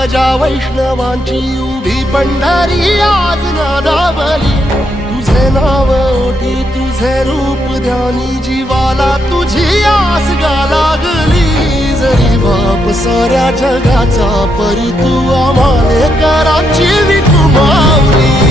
ध्वजा वैष्णवांची उभी पंढरी आज नादावली, तुझे नाव ओठी तुझे रूप ध्यानी, जीवाला तुझी आस गा लागली। जरी बाप साऱ्या जगाचा परी तू आम्हाले कराची विठू माऊली।